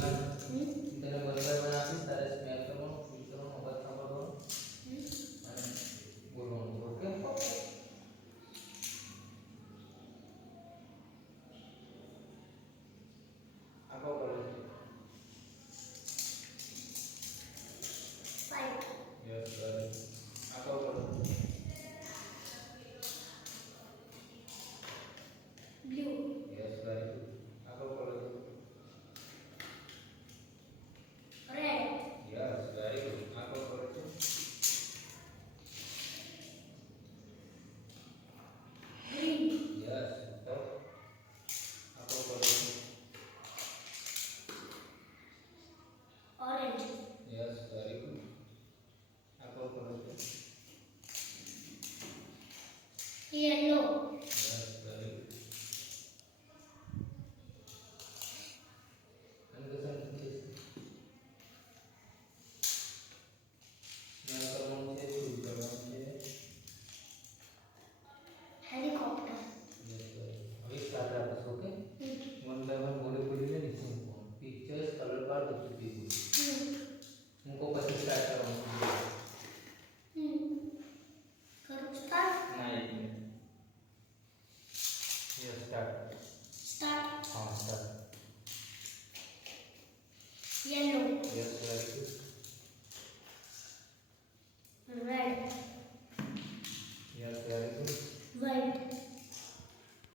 તેને બંદર બનાવી તારે સ્મેલ કરવાનું ફીલ કરવાનું અવાજ સાંભળવાનો અને બોલવાનું ઓકે આગળ કરો યસ સર આગળ કરો blue યસ વેરી ગુડ આગળ કરો red યસ વેરી ગુડ આગળ કરો green યસ તો આગળ કરો orange યસ વેરી ગુડ આગળ કરો yellow યસ વેરી ગુડ અને કસન છે સ્મેલ કરવાનું છે ફીલ કરવાનું છે helicopter યસ હવે સ્ટાર્ટ આપો ઓકે one by one બોલે બોલીને નીચે મૂકો પિક્ચર્સ કલર કાર્ડ બધું ભેગું મૂકો પછી સ્ટાર્ટ કરવાનું કરું start ના એક મિનિટ યસ સ્ટાર્ટ start હા start yellow yes very good